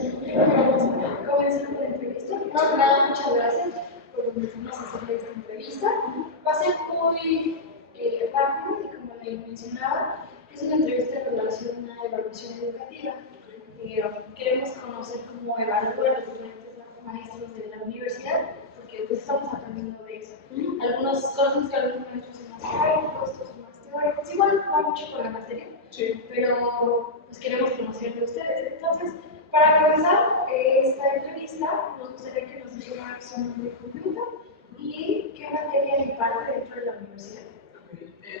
Vamos a comenzar con la entrevista. No, nada, muchas gracias por permitirnos hacer esta entrevista. Va a ser muy rápido y como les mencionaba, es una entrevista en relación a una evaluación educativa. Queremos conocer cómo evalúan los diferentes maestros de la universidad, porque pues, estamos aprendiendo de eso. Algunos conocen que algunos maestros son más prácticos, otros son más teóricos. Igual va mucho por la materia, Sí. pero pues queremos conocer de ustedes. Entonces, para comenzar esta entrevista, nos gustaría que nos diera una persona muy completa y qué materia imparte dentro de la universidad.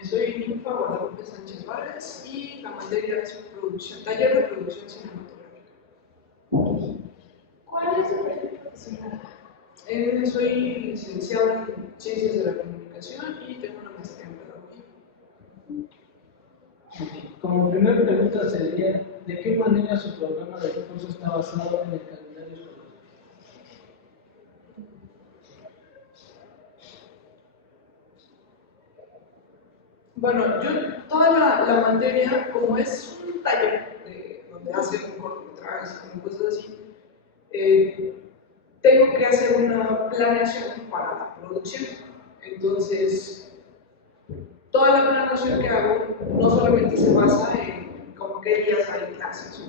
Soy Ninfa Guadalupe Sánchez Vargas y la materia es taller de producción cinematográfica. ¿Cuál es su perfil profesional? Soy licenciada en Ciencias de la Comunicación y tengo una maestría en Pedagogía. Como primera pregunta sería, ¿de qué manera su programa de curso está basado en el calendario escolar? Bueno, yo toda la materia, como es un taller donde hacen cortometrajes y cosas así, tengo que hacer una planeación para la producción. Entonces, toda la planeación que hago no solamente se basa en como qué días hay clases,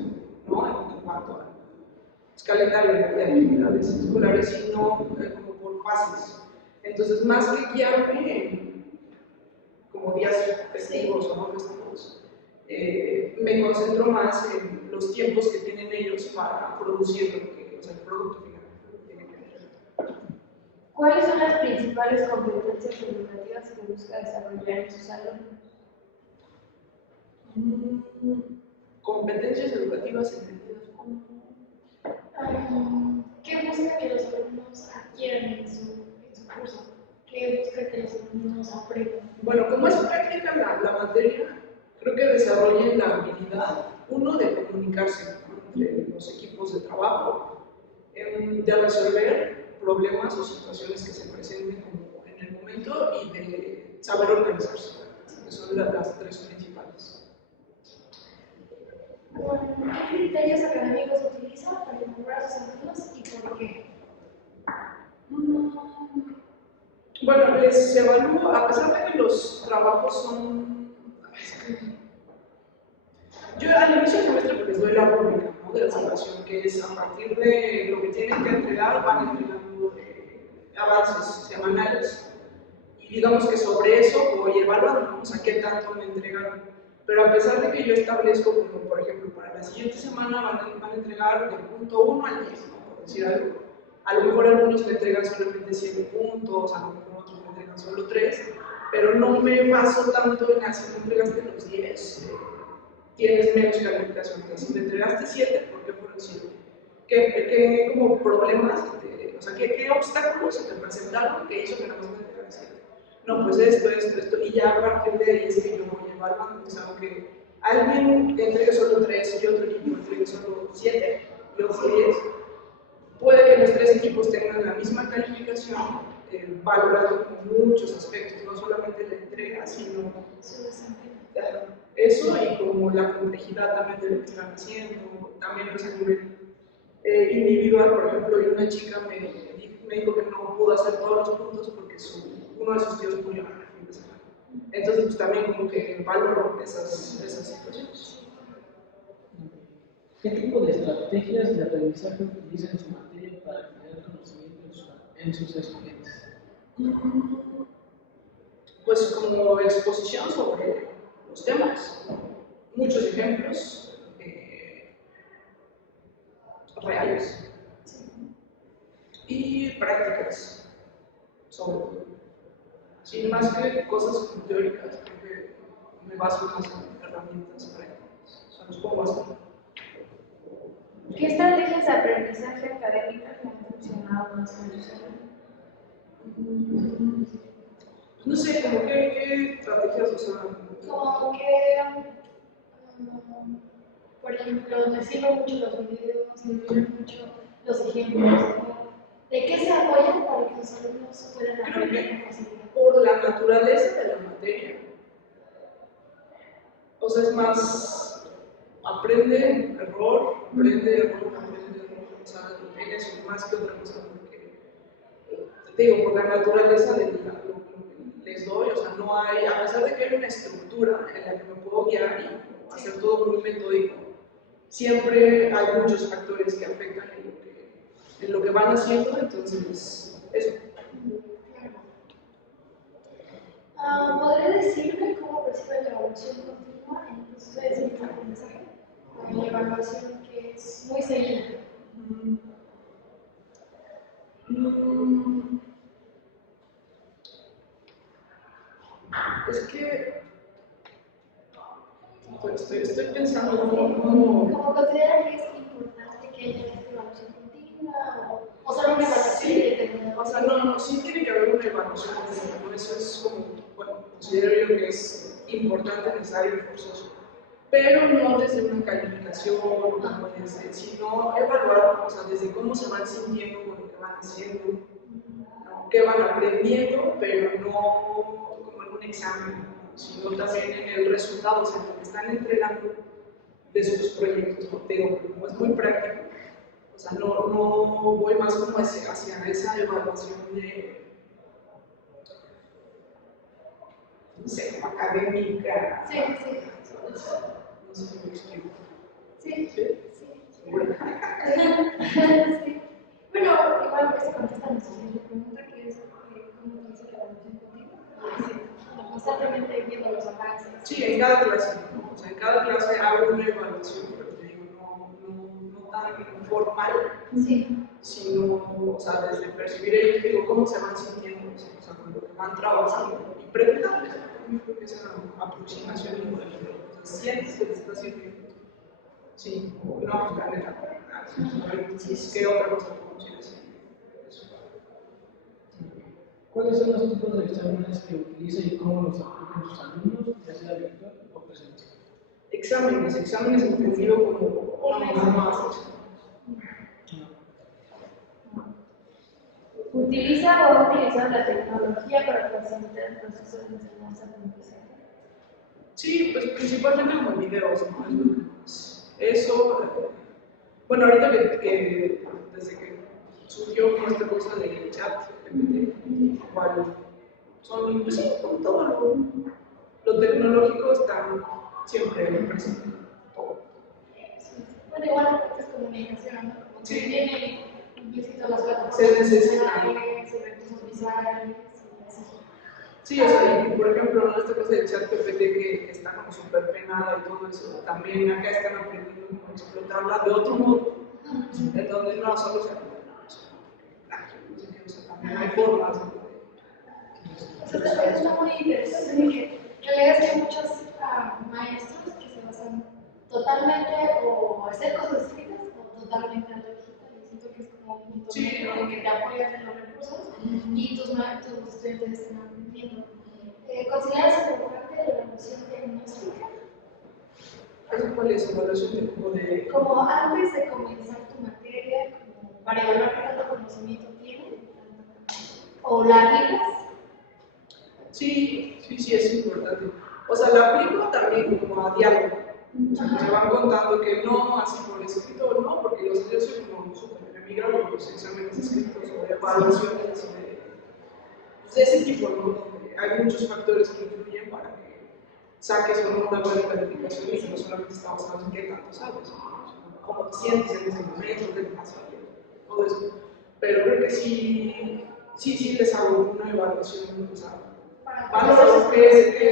¿no? En cuanto a calendario de actividades escolares, sino como por fases. Entonces, más que guiarme en como días festivos o no festivos, me concentro más en los tiempos que tienen ellos para producir lo que, o sea, el producto final. ¿Cuáles son las principales competencias educativas que busca desarrollar en sus alumnos? Competencias educativas entendidas como... ¿Qué busca que los alumnos adquieran en su curso? ¿Qué busca que los alumnos aprendan? Bueno, como es práctica la materia, creo que desarrollen la habilidad, uno, de comunicarse, ¿no?, entre los equipos de trabajo, de resolver problemas o situaciones que se presenten como en el momento y de saber organizarse, que son las tres principales. ¿Qué criterios académicos utiliza para evaluar a sus alumnos y por qué? Bueno, les evalúo, a pesar de que los trabajos son... Yo al inicio del semestre les doy la rúbrica, ¿no?, de la evaluación, que es a partir de lo que tienen que entregar, van entregando avances semanales. Y digamos que sobre eso voy evaluando, ¿no?, o sea, qué tanto me entregaron. Pero a pesar de que yo establezco, como por ejemplo, para la siguiente semana van a entregar del punto 1 al 10, ¿no?, por decir algo. A lo mejor algunos me entregan solamente 7 puntos, a lo mejor otros me entregan solo 3, pero no me baso tanto en si me entregaste los 10, tienes menos calificación. Si me entregaste 7, ¿por qué fueron 7? ¿Qué como problemas, o sea, qué obstáculos se te presentaron que hizo que no me entregaran 7? No, pues esto, y ya a partir de ahí es que yo voy evaluando, o sea, aunque alguien entregue solo 3 y otro equipo entregue solo 7 y otro 10, puede que los tres equipos tengan la misma calificación, valorando muchos aspectos, no solamente la entrega, sino eso y como la complejidad también de lo que están haciendo, también pues a nivel individual. Por ejemplo, y una chica me dijo que no pudo hacer todos los puntos porque uno de sus tíos murió en el fin de semana. Entonces pues también como que valoro esas situaciones. ¿Qué tipo de estrategias de aprendizaje utiliza en su materia para crear conocimiento en sus estudiantes? Pues como exposición sobre los temas, muchos ejemplos reales y prácticas, sobre todo. Sin más que cosas teóricas, creo que me baso más en herramientas prácticas. O sea, los puedo basar. ¿Qué estrategias de aprendizaje académicas le han funcionado más con sus alumnos? No sé, como qué estrategias usan. Como que, por ejemplo, me sirven mucho los videos, me sirven mucho los ejemplos. ¿De qué se apoyan para que los alumnos puedan aprender con facilidad? Por la naturaleza de la materia. O sea, es más, aprende, error, aprende, error, aprende, eso, más que otra cosa, porque, te digo, por la naturaleza de lo que les doy, o sea, no hay, a pesar de que hay una estructura en la que me puedo guiar y hacer todo muy metódico, siempre hay muchos factores que afectan en lo que van haciendo, entonces, eso. ¿Podría decirme cómo percibe la evaluación continua en el proceso de enseñanza y aprendizaje? La evaluación que es muy seguida. Es que estoy pensando cómo. ¿Cómo considera que es importante que haya esta evaluación continua o solo una evaluación determinada? O sea, no, sí tiene que haber una evaluación continua, ¿no? Eso es como, bueno, considero yo que es importante, necesario y forzoso. Pero no desde una calificación, no desde, sino evaluar, o sea, desde cómo se van sintiendo con lo que van haciendo, ¿no? Qué van aprendiendo, pero no como en un examen, ¿no? Sino también en el resultado, o sea, lo que están entregando de sus proyectos, ¿no? Pero como es muy práctico, o sea, no voy más como hacia esa evaluación de, no sé, como académica. Sí. No sé si me explico. Sí. ¿Segura? Sí. Bueno, igual se contesta a nuestra siguiente pregunta, que es cómo dice que la evaluación continua. Constantemente viendo los avances. Sí, en cada clase, ¿no? O sea, en cada clase hago una evaluación, pero te digo, no tan formal, sino, o sea, desde percibir ellos, digo, cómo se van sintiendo, o sea, con lo que van trabajando y preguntarles, yo creo que esa aproximación importante, o sea, sientes que te está sirviendo. Sí, no, pues la neta, ¿qué otra cosa podemos ir haciendo? ¿Cuáles son los tipos de exámenes que utiliza y cómo los aplican sus alumnos, ya sea virtual o presencial? Exámenes entendido como nada más. ¿Utiliza o ha utilizado la tecnología para facilitar el proceso de enseñanza-aprendizaje? Sí, pues principalmente como videos, ¿no? Eso, bueno, ahorita que desde que surgió esta cosa del chat, igual son, pues sí, como todo lo tecnológico está siempre presente. Bueno, igual es comunicación, ¿no? Como que viene implícito las plataformas se necesita. recursos visuales, así. Sí, o sea, y por ejemplo, ¿no? Esta cosa del chat GPT que está como súper penada y todo eso, también acá están aprendiendo cómo explotarla de otro modo, en donde no solo se aprende, o sea, también hay formas. Eso está muy interesante, porque en realidad es que hay muchos maestros que se basan totalmente o hacer cosas escritas o totalmente en lo digital. Y siento que es como un punto medio en que te apoyas en los recursos y tus estudiantes están aprendiendo. ¿Consideras importante la evaluación diagnóstica? ¿Cuál es la evaluación de Como antes de comenzar tu materia, como para evaluar qué tanto conocimiento tienes, o la aplicas? Sí, es importante. O sea, la aplico también como a diálogo. O sea, me van contando que no, así por escrito, no, porque yo soy como súper enemiga de los exámenes escritos o de evaluaciones de ese tipo, ¿no? Donde hay muchos factores que influyen para que saques solo una buena calificación y no solamente está basado en qué tanto sabes, ¿no? Cómo te sientes en ese momento, qué te pasa, todo eso. Pero creo que sí les hago una evaluación, o sea, para lo que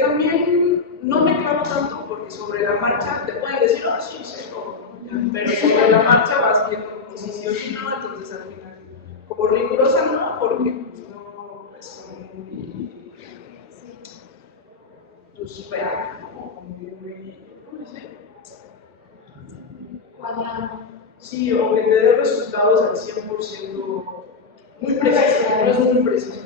también no me clavo tanto porque sobre la marcha te pueden decir, sí, sé todo, ¿no? Pero sobre la marcha vas viendo si sí o si no, entonces al final, como rigurosa no, porque pues, no es como muy, pues real, ¿no? Muy, ¿cómo se dice? Cuadrado. Sí, o que te dé resultados al 100% muy precisos, no es muy preciso.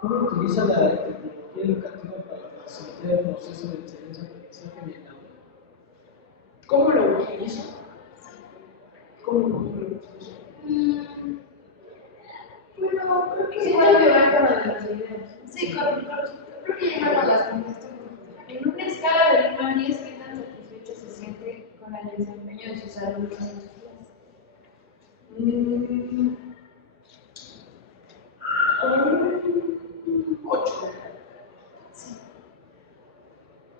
¿Cómo utiliza la tecnología educativa para facilitar el proceso de enseñanza-aprendizaje en el aula? ¿Cómo lo utilizo? ¿Cómo lo utilizo? Bueno, creo que igual que van con lo de los videos. Sí, creo que llegan a las contestas. En una escala del 1 al 10, ¿qué tan satisfecho se siente con el desempeño desempeño de sus alumnos en sus clases? Un 8. Sí.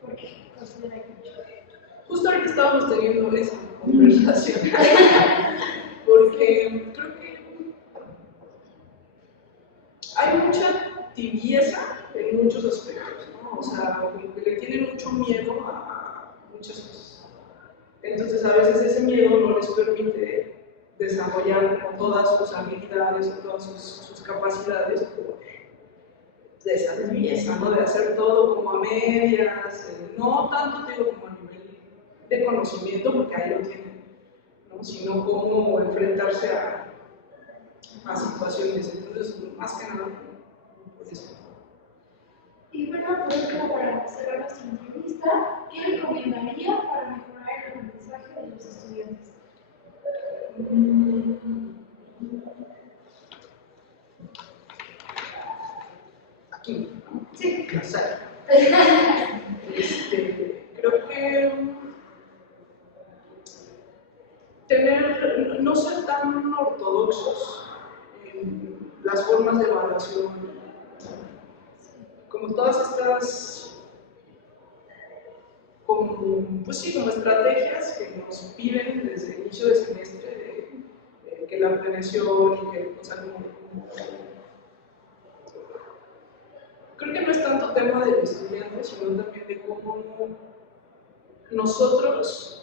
¿Por qué considera que mucho? Justo ahorita estábamos teniendo esa conversación, porque creo que hay mucha tibieza en muchos aspectos, ¿no? O sea, como que le tienen mucho miedo a muchas cosas. Entonces, a veces ese miedo no les permite desarrollar como todas sus habilidades o todas sus capacidades por esa tibieza, ¿no? De hacer todo como a medias, no tanto te digo como a nivel de conocimiento, porque ahí lo tienen, ¿no? Sino cómo enfrentarse a situaciones. Entonces, más que nada, por eso. Y bueno, por último, para cerrar nuestra entrevista, ¿qué recomendaría para mejorar el aprendizaje de los estudiantes? Aquí, ¿no? Sí. La sala. Creo que no ser tan ortodoxos en las formas de evaluación, como todas estas, pues sí, como estrategias que nos piden desde el inicio de semestre, de que la planeación y que, o sea, creo que no es tanto tema del estudiante, sino también de cómo nosotros,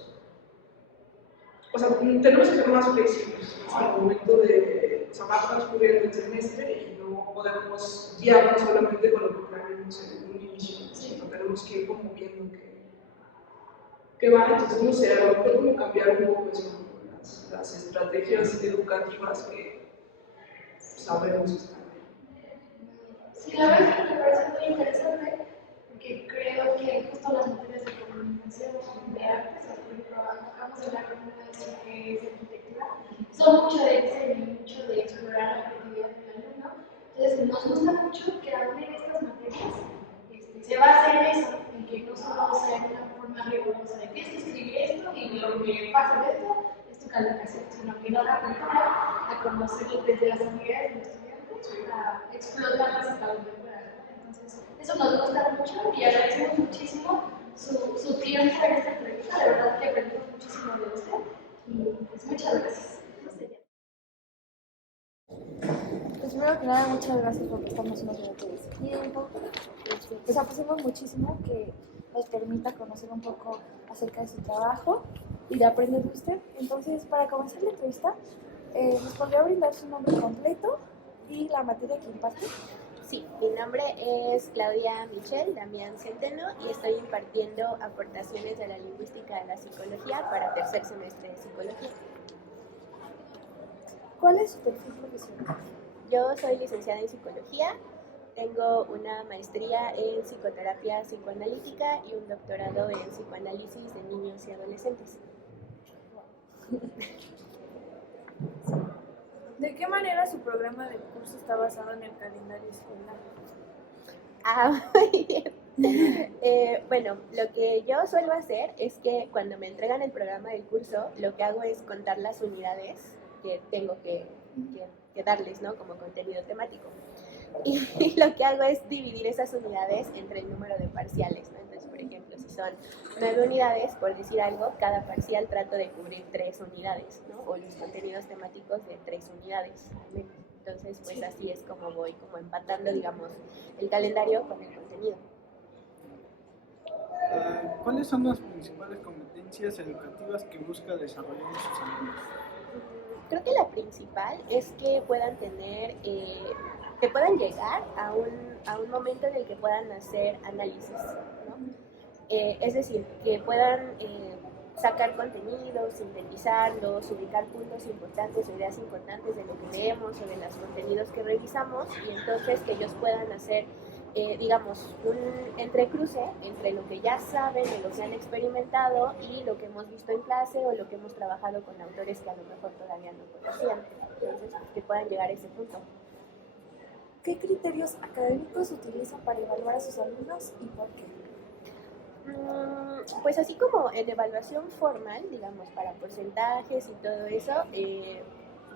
o sea, tenemos que ser más flexibles, ¿no? Al momento de, o sea, va transcurriendo el semestre y no podemos guiarnos solamente con lo que planeamos en un inicio, sino tenemos que ir como viendo que va, entonces no sé, a lo mejor como cambiar un poco eso, las estrategias educativas que sabemos estar ahí. Sí, la verdad es que me parece muy interesante porque creo que justo las materias de comunicación de artes, por ejemplo, acabamos de hablar con una de eso que es arquitectura, son mucho de diseño, mucho de explorar la creatividad del alumno. Entonces, nos gusta mucho que aún en estas materias se basa en eso, en que no solo sea de una forma rigurosa de tienes que escribir esto y lo que pasa de esto es tu calificación, sino que nos da apertura a conocer desde las habilidades del estudiante, a explotarlas hasta donde pueda. Entonces, eso nos gusta mucho y agradecemos muchísimo su tiempo en esta entrevista. De verdad que aprendimos muchísimo de usted y pues muchas gracias. Pues primero que nada, muchas gracias por prestarnos unos minutos de su tiempo. Pues apreciamos muchísimo que nos permita conocer un poco acerca de su trabajo y de aprender de usted. Entonces, para comenzar la entrevista, ¿nos podría brindar su nombre completo y la materia que imparte? Sí, mi nombre es Claudia Michelle Damián Centeno y estoy impartiendo aportaciones de la lingüística de la psicología para tercer semestre de psicología. ¿Cuál es su perfil profesional? Yo soy licenciada en psicología, tengo una maestría en psicoterapia psicoanalítica y un doctorado en psicoanálisis de niños y adolescentes. ¿De qué manera su programa de curso está basado en el calendario escolar? Muy bien. Bueno, lo que yo suelo hacer es que cuando me entregan el programa del curso, lo que hago es contar las unidades que tengo que darles, ¿no? Como contenido temático. Y lo que hago es dividir esas unidades entre el número de parciales, ¿no? Entonces, por ejemplo, si son 9 unidades, por decir algo, cada parcial trato de cubrir 3 unidades, ¿no? O los contenidos temáticos de 3 unidades al menos. Entonces, pues así es como voy como empatando, digamos, el calendario con el contenido. ¿Cuáles son las principales competencias educativas que busca desarrollar en sus alumnos? Creo que la principal es que puedan tener, que puedan llegar a un momento en el que puedan hacer análisis, ¿no? Es decir, que puedan sacar contenidos, sintetizarlos, ubicar puntos importantes o ideas importantes de lo que leemos o de los contenidos que revisamos y entonces que ellos puedan hacer, digamos, un entrecruce entre lo que ya saben, lo que han experimentado y lo que hemos visto en clase o lo que hemos trabajado con autores que a lo mejor todavía no conocían. Entonces, que puedan llegar a ese punto. ¿Qué criterios académicos utilizan para evaluar a sus alumnos y por qué? Pues así como en evaluación formal, digamos, para porcentajes y todo eso,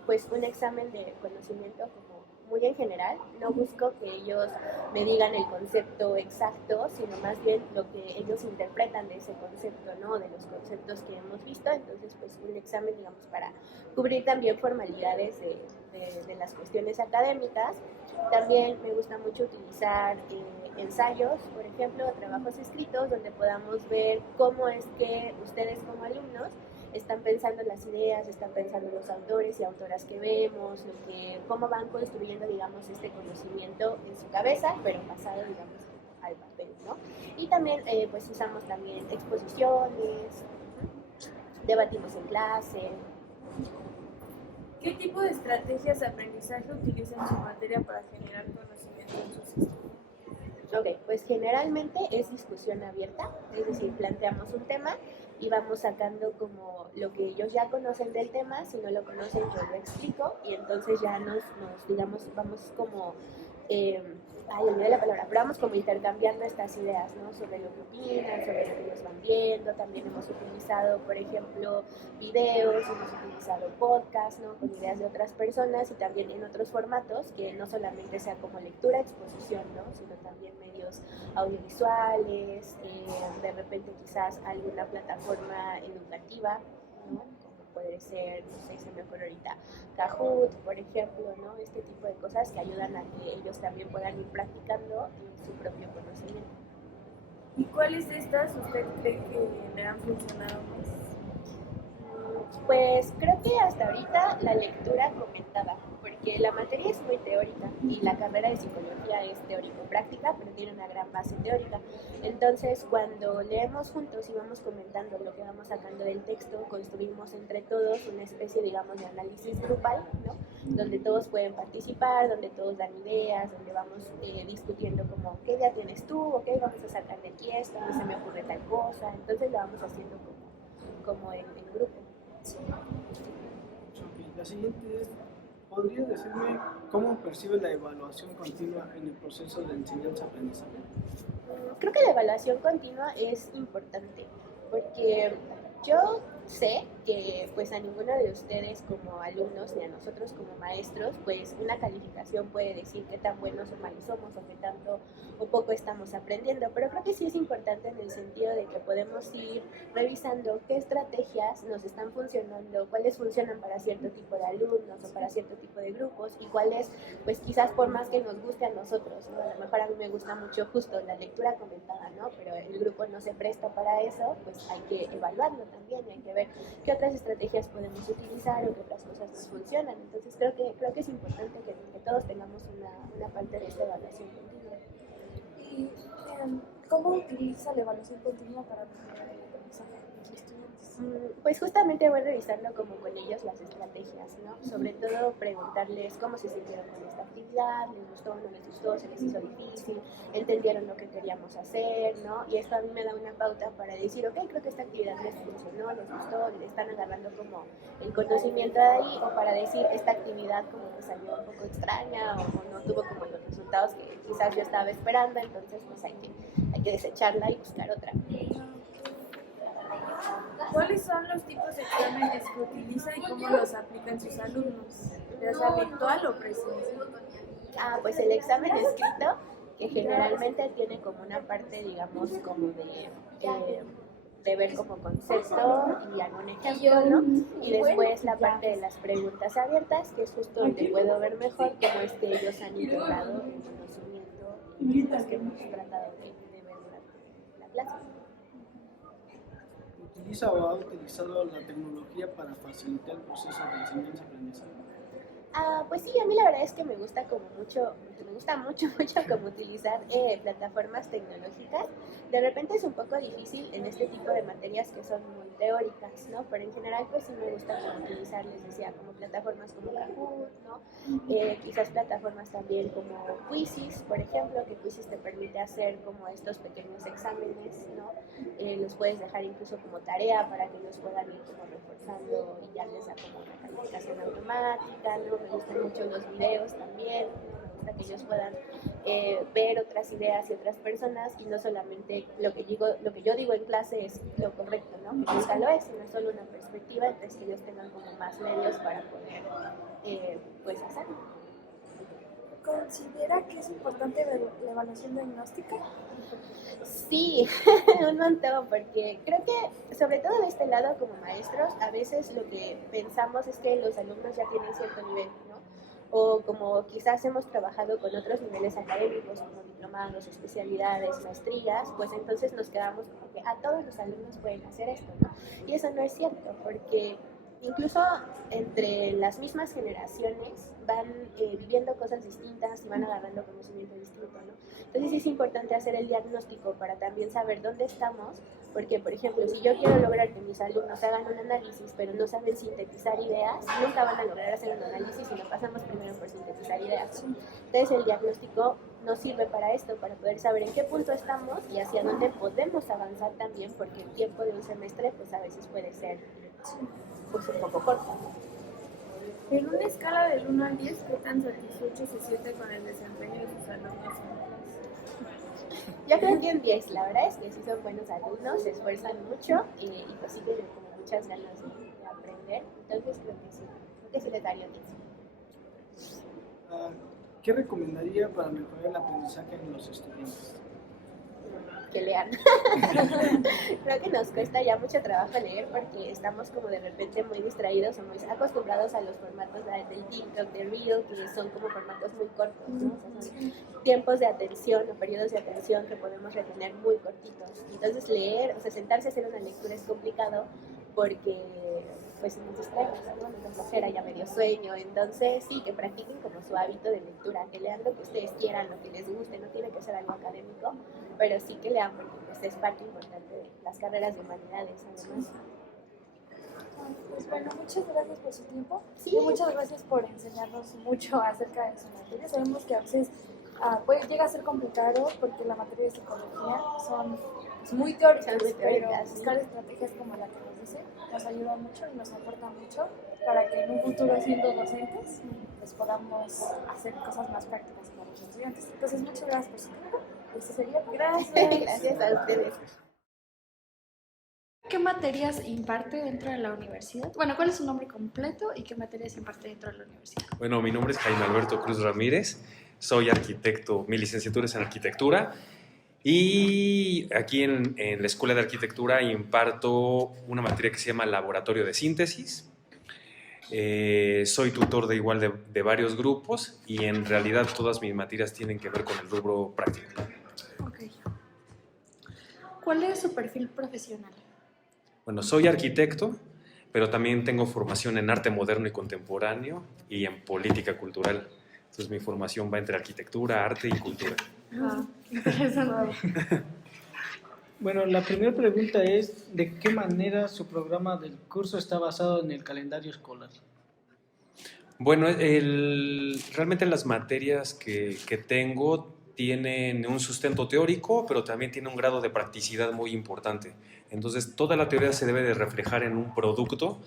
pues un examen de conocimiento como muy en general. No busco que ellos me digan el concepto exacto, sino más bien lo que ellos interpretan de ese concepto, ¿no? De los conceptos que hemos visto. Entonces, pues un examen, digamos, para cubrir también formalidades de las cuestiones académicas. También me gusta mucho utilizar ensayos, por ejemplo, o trabajos escritos, donde podamos ver cómo es que ustedes como alumnos están pensando las ideas, están pensando los autores y autoras que vemos, cómo van construyendo, digamos, este conocimiento en su cabeza, pero pasado, digamos, al papel, ¿no? Y también, pues usamos también exposiciones, debatimos en clase. ¿Qué tipo de estrategias de aprendizaje utiliza en su materia para generar conocimiento en sus estudios? Ok, pues generalmente es discusión abierta, es decir, planteamos un tema y vamos sacando como lo que ellos ya conocen del tema. Si no lo conocen, yo lo explico y entonces ya digamos, vamos como, olvidé la palabra, pero vamos como intercambiando estas ideas, ¿no? Sobre lo que opinan, sobre lo que ellos van viendo. También hemos utilizado, por ejemplo, videos, hemos utilizado podcasts, ¿no? Con ideas de otras personas y también en otros formatos que no solamente sea como lectura, exposición, ¿no? Sino también medios audiovisuales, de repente quizás alguna plataforma educativa, ¿no? Como puede ser, no sé, se me ocurre ahorita Kahoot, por ejemplo, ¿no? Este tipo de cosas que ayudan a que ellos también puedan ir practicando su propio conocimiento. ¿Y cuáles de estas usted cree que le han funcionado más? Pues creo que hasta ahorita la lectura comentada, porque la materia es muy teórica y la carrera de psicología es teórico-práctica, pero tiene una gran base teórica. Entonces, cuando leemos juntos y vamos comentando lo que vamos sacando del texto, construimos entre todos una especie, digamos, de análisis grupal, ¿no? Donde todos pueden participar, donde todos dan ideas, donde vamos discutiendo como, ¿qué idea tienes tú? Ok, vamos a sacar de aquí esto, a mí se me ocurre tal cosa. Entonces lo vamos haciendo como en grupo. La siguiente es, ¿podría decirme cómo percibe la evaluación continua en el proceso de enseñanza-aprendizaje? Creo que la evaluación continua es importante porque yo sé que pues a ninguno de ustedes como alumnos ni a nosotros como maestros pues una calificación puede decir qué tan buenos o malos somos o qué tanto o poco estamos aprendiendo, pero creo que sí es importante en el sentido de que podemos ir revisando qué estrategias nos están funcionando, cuáles funcionan para cierto tipo de alumnos o para cierto tipo de grupos y cuáles pues quizás por más que nos guste a nosotros, ¿no? A lo mejor a mí me gusta mucho justo la lectura comentada, ¿no? Pero el grupo no se presta para eso, pues hay que evaluarlo también, hay que ver qué otras estrategias podemos utilizar o qué otras cosas nos funcionan. Entonces creo que es importante que todos tengamos una parte de esta evaluación continua. ¿Y cómo utiliza la evaluación continua para mejorar el aprendizaje de los estudiantes? Pues justamente voy revisando como con ellos las estrategias, ¿no? Sobre todo preguntarles cómo se sintieron con esta actividad, les gustó, no les gustó, se les hizo difícil, entendieron lo que queríamos hacer, ¿no? Y esto a mí me da una pauta para decir, ok, creo que esta actividad les funcionó, les gustó, le están agarrando como el conocimiento de ahí, o para decir, esta actividad como que salió un poco extraña o no tuvo como los resultados que quizás yo estaba esperando, entonces pues hay que desecharla y buscar otra. ¿Cuáles son los tipos de exámenes que utiliza y cómo los aplican sus alumnos? ¿Ya sea virtual o presencial? Pues el examen escrito, que generalmente tiene como una parte, digamos, como de ver como concepto y algún ejemplo, ¿no? Y después la parte de las preguntas abiertas, que es justo donde puedo ver mejor cómo es que ellos han integrado el conocimiento y cosas que hemos tratado de ver durante la clase. ¿Utiliza o ha utilizado la tecnología para facilitar el proceso de enseñanza-aprendizaje? Pues sí, a mí la verdad es que me gusta mucho como utilizar plataformas tecnológicas. De repente es un poco difícil en este tipo de materias que son muy teóricas, ¿no? Pero en general pues sí me gusta como utilizar, les decía, como plataformas como Kahoot, ¿no? Quizás plataformas también como Quizzes, por ejemplo, que Quizzes te permite hacer como estos pequeños exámenes, ¿no? Los puedes dejar incluso como tarea para que los puedan ir como reforzando y ya les da como una calificación automática, ¿no? Me gustan mucho los videos también, me para que ellos puedan ver otras ideas y otras personas y no solamente lo que yo digo en clase es lo correcto, ¿no? Que nunca lo es, sino solo una perspectiva, entonces que ellos tengan como más medios para poder pues hacerlo. ¿Considera que es importante la evaluación diagnóstica? Sí, un montón, porque creo que sobre todo de este lado como maestros, a veces lo que pensamos es que los alumnos ya tienen cierto nivel, ¿no? O como quizás hemos trabajado con otros niveles académicos como diplomados, especialidades, maestrías, pues entonces nos quedamos como que todos los alumnos pueden hacer esto, ¿no? Y eso no es cierto, porque incluso entre las mismas generaciones van viviendo cosas distintas y van agarrando conocimiento distinto, ¿no? Entonces es importante hacer el diagnóstico para también saber dónde estamos, porque por ejemplo, si yo quiero lograr que mis alumnos hagan un análisis, pero no saben sintetizar ideas, nunca van a lograr hacer un análisis si no pasamos primero por sintetizar ideas. Entonces el diagnóstico nos sirve para esto, para poder saber en qué punto estamos y hacia dónde podemos avanzar también, porque el tiempo de un semestre pues a veces puede ser pues un poco corto, ¿no? En una escala del 1 al 10, ¿qué tan satisfecho se siente con el desempeño de sus alumnos en clase? Yo creo que un 10, la verdad es que sí son buenos alumnos, se esfuerzan mucho y pues sí tienen como muchas ganas de aprender, entonces creo que sí les daría un 10. ¿Qué recomendaría para mejorar el aprendizaje en los estudiantes? Que lean. Creo que nos cuesta ya mucho trabajo leer porque estamos como de repente muy distraídos o muy acostumbrados a los formatos del TikTok, de Reel, que son como formatos muy cortos, ¿no? O sea, son tiempos de atención o periodos de atención que podemos retener muy cortitos. Entonces leer, o sea, sentarse a hacer una lectura es complicado porque pues nos distraemos, ¿no? Nos da flojera, ya medio sueño, entonces sí, que practiquen como su hábito de lectura, que lean lo que ustedes quieran, lo que les guste, no tiene que ser algo académico, pero sí que lean porque pues, es parte importante de las carreras de humanidades, además. Pues bueno, muchas gracias por su tiempo Sí. y muchas gracias por enseñarnos mucho acerca de su materia. Sabemos que a veces llega a ser complicado porque la materia de psicología es muy teórica, Son muy pero teóricas, buscar estrategias como la que nos dice nos ayuda mucho y nos aporta mucho para que en un futuro siendo docentes pues podamos hacer cosas más prácticas con los estudiantes. Entonces muchas gracias por su tiempo. Eso sería. Gracias. Gracias a ustedes. ¿Qué materias imparte dentro de la universidad? Bueno, ¿cuál es su nombre completo y qué materias imparte dentro de la universidad? Bueno, mi nombre es Jaime Alberto Cruz Ramírez, soy arquitecto, mi licenciatura es en arquitectura y aquí en la Escuela de Arquitectura imparto una materia que se llama Laboratorio de Síntesis. Soy tutor de varios grupos y en realidad todas mis materias tienen que ver con el rubro práctico. Ok. ¿Cuál es su perfil profesional? Bueno, soy arquitecto, pero también tengo formación en arte moderno y contemporáneo y en política cultural. Entonces mi formación va entre arquitectura, arte y cultura. Interesante. Bueno, la primera pregunta es, ¿de qué manera su programa del curso está basado en el calendario escolar? Bueno, realmente las materias que tengo tienen un sustento teórico, pero también tienen un grado de practicidad muy importante. Entonces, toda la teoría se debe de reflejar en un producto,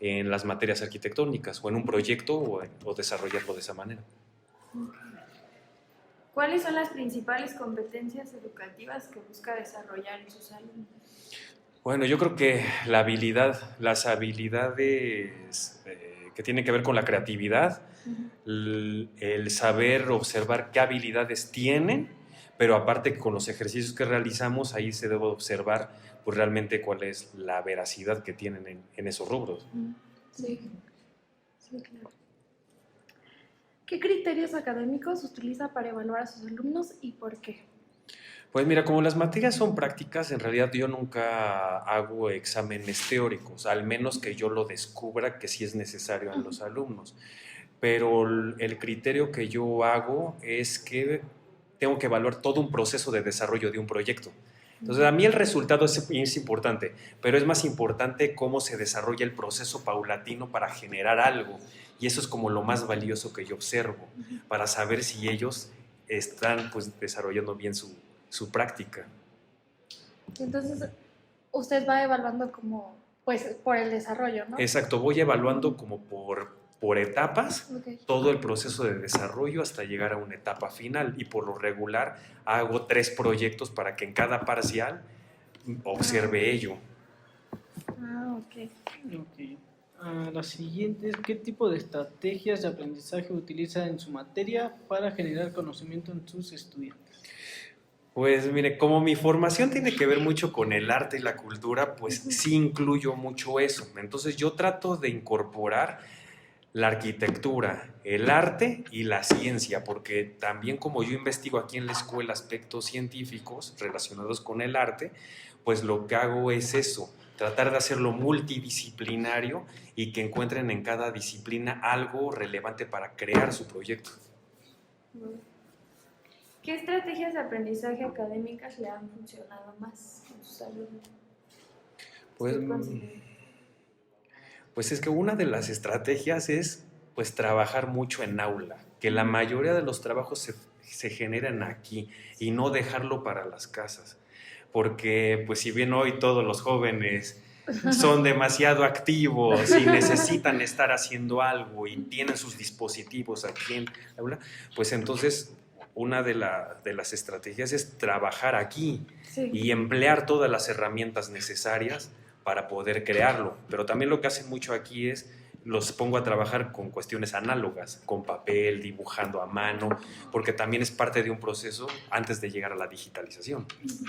en las materias arquitectónicas, o en un proyecto, o desarrollarlo de esa manera. ¿Cuáles son las principales competencias educativas que busca desarrollar en sus alumnos? Bueno, yo creo que las habilidades que tienen que ver con la creatividad, el saber observar qué habilidades tienen, pero aparte que con los ejercicios que realizamos, ahí se debe observar pues, realmente cuál es la veracidad que tienen en esos rubros. Sí, claro. ¿Qué criterios académicos utiliza para evaluar a sus alumnos y por qué? Pues mira, como las materias son prácticas, en realidad yo nunca hago exámenes teóricos, al menos que yo lo descubra que sí es necesario en los alumnos. Pero el criterio que yo hago es que tengo que evaluar todo un proceso de desarrollo de un proyecto. Entonces, a mí el resultado es importante, pero es más importante cómo se desarrolla el proceso paulatino para generar algo. Y eso es como lo más valioso que yo observo, para saber si ellos están pues, desarrollando bien su práctica. Entonces, usted va evaluando como, pues, por el desarrollo, ¿no? Exacto, voy evaluando como por por etapas Ok. todo el proceso de desarrollo hasta llegar a una etapa final, y por lo regular hago 3 proyectos para que en cada parcial observe ello. Ah, ok. Ok. La siguiente es, ¿qué tipo de estrategias de aprendizaje utiliza en su materia para generar conocimiento en sus estudiantes? Pues mire, como mi formación tiene que ver mucho con el arte y la cultura, pues sí incluyo mucho eso. Entonces yo trato de incorporar la arquitectura, el arte y la ciencia, porque también como yo investigo aquí en la escuela aspectos científicos relacionados con el arte, pues lo que hago es eso, tratar de hacerlo multidisciplinario y que encuentren en cada disciplina algo relevante para crear su proyecto. ¿Qué estrategias de aprendizaje académicas le han funcionado más con sus alumnos? Pues, ¿Qué considera? pues es que una de las estrategias es pues trabajar mucho en aula, que la mayoría de los trabajos se generan aquí y no dejarlo para las casas, porque pues si bien hoy todos los jóvenes son demasiado activos y necesitan estar haciendo algo y tienen sus dispositivos aquí en la aula, pues entonces una de las estrategias es trabajar aquí Sí. y emplear todas las herramientas necesarias para poder crearlo. Pero también lo que hacen mucho aquí es los pongo a trabajar con cuestiones análogas, con papel, dibujando a mano, porque también es parte de un proceso antes de llegar a la digitalización.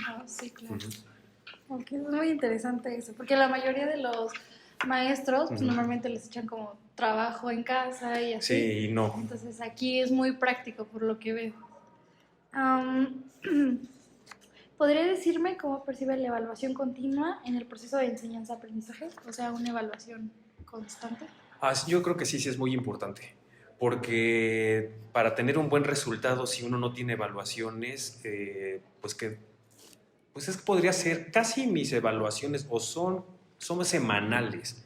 Ah, sí, claro. Ok, es muy interesante eso, porque la mayoría de los maestros pues, normalmente les echan como trabajo en casa y así. Sí, y no. Entonces aquí es muy práctico por lo que veo. Am, ¿Podría decirme cómo percibe la evaluación continua en el proceso de enseñanza-aprendizaje? O sea, una evaluación constante. Yo creo que sí es muy importante, porque para tener un buen resultado, si uno no tiene evaluaciones, pues es que podría ser, casi mis evaluaciones o son semanales.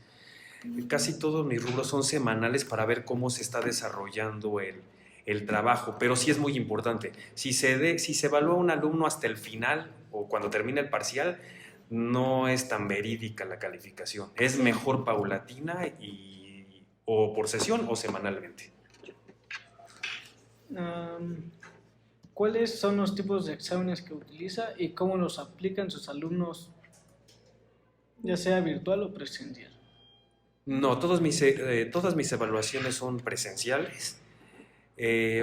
Casi todos mis rubros son semanales para ver cómo se está desarrollando el trabajo, pero sí es muy importante. Si se evalúa un alumno hasta el final o cuando termina el parcial, no es tan verídica la calificación. Es mejor paulatina o por sesión o semanalmente. ¿Cuáles son los tipos de exámenes que utiliza y cómo los aplican sus alumnos, ya sea virtual o presencial? No, todas mis evaluaciones son presenciales.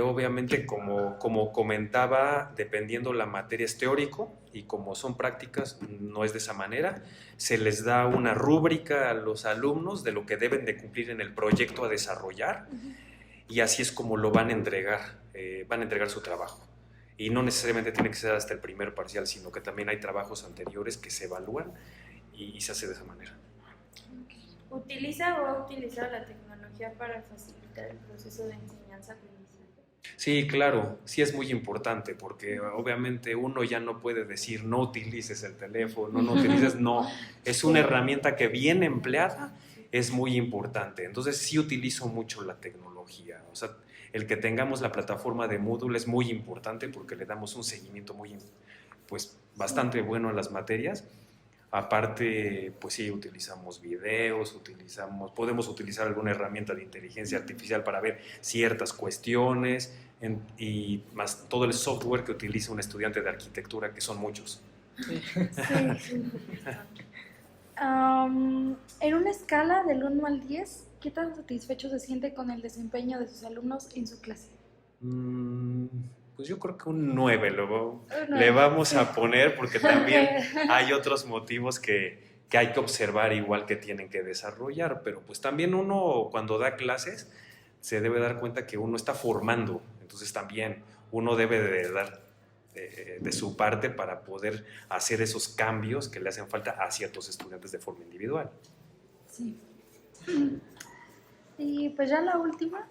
Obviamente, como comentaba, dependiendo la materia es teórico y como son prácticas no es de esa manera. Se les da una rúbrica a los alumnos de lo que deben de cumplir en el proyecto a desarrollar y así es como lo van a entregar su trabajo. Y no necesariamente tiene que ser hasta el primer parcial, sino que también hay trabajos anteriores que se evalúan y se hace de esa manera. ¿Utiliza o ha utilizado la tecnología para facilitar el proceso de enseñanza-aprendizaje? Sí, claro, sí es muy importante porque obviamente uno ya no puede decir no utilices el teléfono, no utilices, no, es una herramienta que bien empleada es muy importante. Entonces sí utilizo mucho la tecnología, o sea, el que tengamos la plataforma de Moodle es muy importante porque le damos un seguimiento bastante bueno a las materias. Aparte, pues sí, utilizamos videos, podemos utilizar alguna herramienta de inteligencia artificial para ver ciertas cuestiones y más todo el software que utiliza un estudiante de arquitectura, que son muchos. Sí. En una escala del 1 al 10, ¿qué tan satisfecho se siente con el desempeño de sus alumnos en su clase? Pues yo creo que un 9 9, le vamos a poner porque también hay otros motivos que hay que observar igual que tienen que desarrollar, pero pues también uno cuando da clases se debe dar cuenta que uno está formando, entonces también uno debe de dar de su parte para poder hacer esos cambios que le hacen falta a ciertos estudiantes de forma individual. Sí. Y pues ya la última.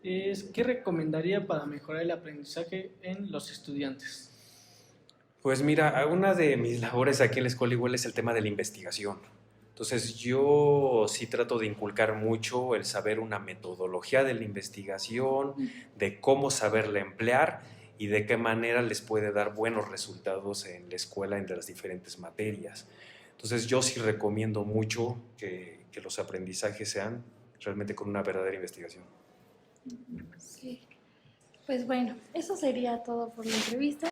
¿Qué recomendaría para mejorar el aprendizaje en los estudiantes? Pues mira, una de mis labores aquí en la escuela igual es el tema de la investigación. Entonces yo sí trato de inculcar mucho el saber una metodología de la investigación, de cómo saberla emplear y de qué manera les puede dar buenos resultados en la escuela entre las diferentes materias. Entonces yo sí recomiendo mucho que los aprendizajes sean realmente con una verdadera investigación. Sí. Pues bueno, eso sería todo por la entrevista.